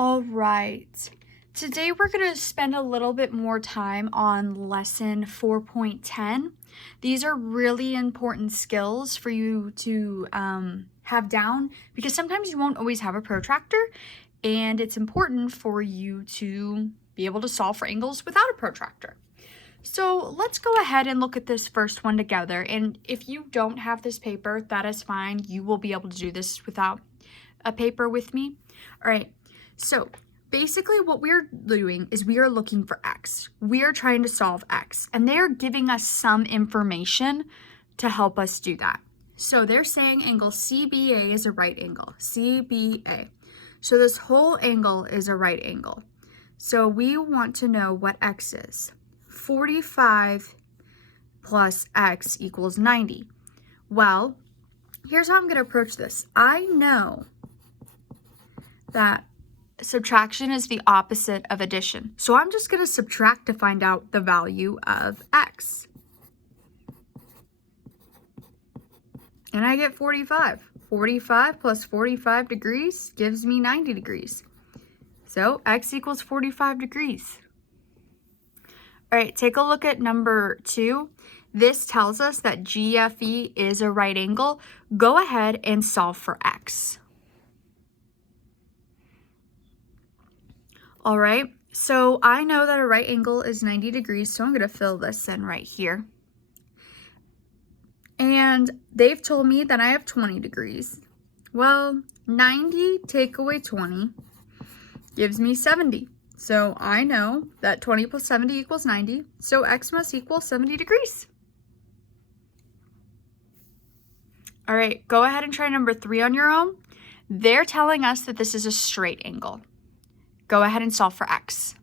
All right. Today we're going to spend a little bit more time on lesson 4.10. These are really important skills for you to have down because sometimes you won't always have a protractor, and it's important for you to be able to solve for angles without a protractor. So let's go ahead and look at this first one together. And if you don't have this paper, that is fine. You will be able to do this without a paper with me. All right. So basically what we're doing is we are looking for x. We are trying to solve x, and they are giving us some information to help us do that. So they're saying angle CBA is a right angle, CBA. So this whole angle is a right angle. So we want to know what x is. 45 plus x equals 90. Well, here's how I'm going to approach this. I know that subtraction is the opposite of addition. So I'm just going to subtract to find out the value of x. And I get 45. 45 plus 45 degrees gives me 90 degrees. So x equals 45 degrees. All right, take a look at number 2. This tells us that GFE is a right angle. Go ahead and solve for x. All right, so I know that a right angle is 90 degrees, so I'm going to fill this in right here. And they've told me that I have 20 degrees. Well, 90 take away 20 gives me 70. So I know that 20 plus 70 equals 90, so x must equal 70 degrees. All right, go ahead and try number 3 on your own. They're telling us that this is a straight angle. Go ahead and solve for x.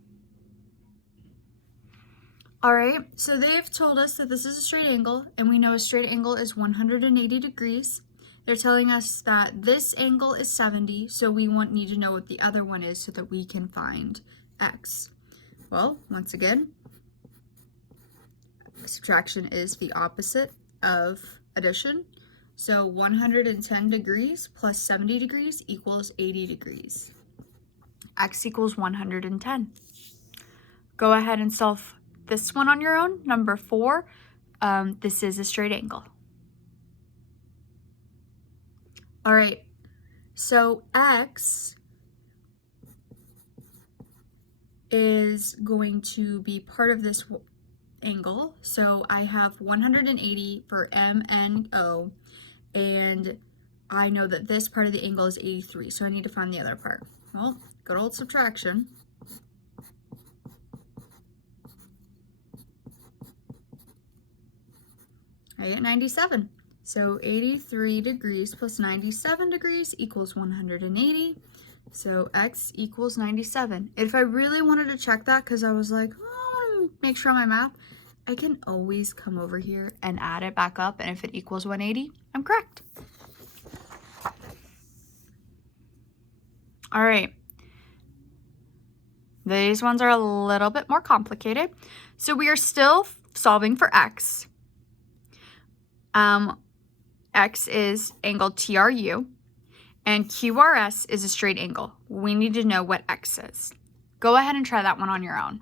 All right, so they've told us that this is a straight angle, and we know a straight angle is 180 degrees. They're telling us that this angle is 70, so we need to know what the other one is so that we can find x. Well, once again, subtraction is the opposite of addition. So 110 degrees plus 70 degrees equals 80 degrees. X equals 110. Go ahead and solve this one on your own. Number 4, this is a straight angle. All right, so x is going to be part of this angle. So I have 180 for M and O, and I know that this part of the angle is 83, so I need to find the other part. Well, good old subtraction. I get 97. So 83 degrees plus 97 degrees equals 180. So x equals 97. If I really wanted to check that, because I was like, oh, I want to make sure on my math, I can always come over here and add it back up. And if it equals 180, I'm correct. All right. These ones are a little bit more complicated. So we are still solving for x. X is angle TRU, and QRS is a straight angle. We need to know what x is. Go ahead and try that one on your own.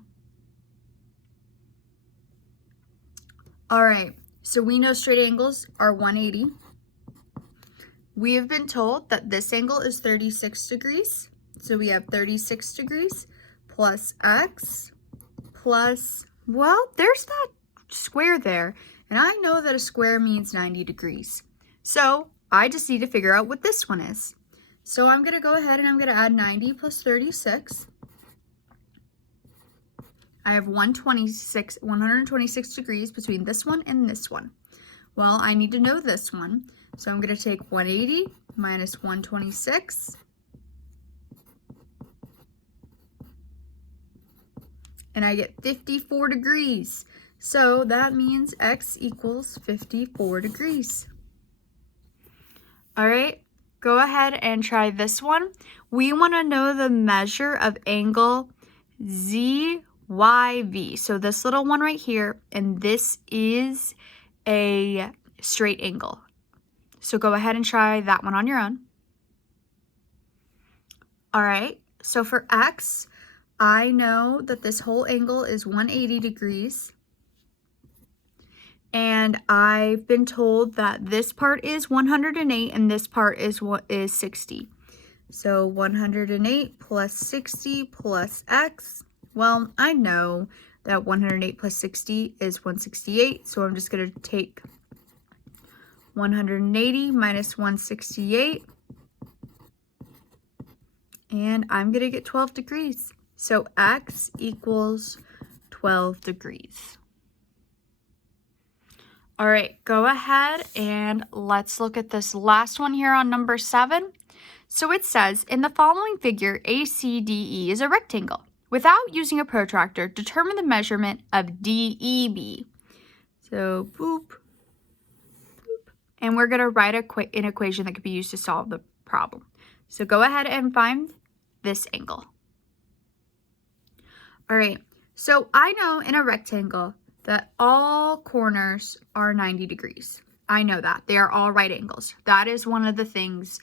All right, so we know straight angles are 180. We have been told that this angle is 36 degrees. So we have 36 degrees plus x plus, well, there's that square there. And I know that a square means 90 degrees. So I just need to figure out what this one is. So I'm going to go ahead and I'm going to add 90 plus 36. I have 126 degrees between this one and this one. Well, I need to know this one. So I'm going to take 180 minus 126. And I get 54 degrees. So that means x equals 54 degrees. All right, go ahead and try this one. We want to know the measure of angle ZYV. So this little one right here, and this is a straight angle. So go ahead and try that one on your own. All right, So for x, I know that this whole angle is 180 degrees. And I've been told that this part is 108 and this part is 60. So 108 plus 60 plus x. Well, I know that 108 plus 60 is 168. So I'm just going to take 180 minus 168. And I'm going to get 12 degrees. So x equals 12 degrees. All right, go ahead and let's look at this last one here on number 7. So it says, in the following figure, ACDE is a rectangle. Without using a protractor, determine the measurement of DEB. So boop, boop. And we're going to write an equation that could be used to solve the problem. So go ahead and find this angle. All right, so I know in a rectangle that all corners are 90 degrees. I know that. They are all right angles. That is one of the things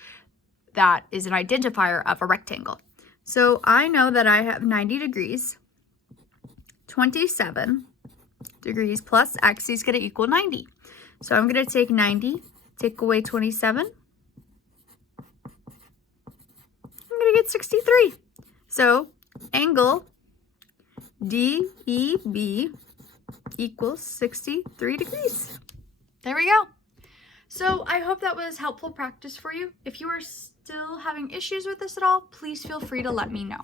that is an identifier of a rectangle. So I know that I have 90 degrees. 27 degrees plus x is going to equal 90. So I'm going to take 90, take away 27. I'm going to get 63. So angle DEB equals 63 degrees. There we go. So I hope that was helpful practice for you. If you are still having issues with this at all, please feel free to let me know.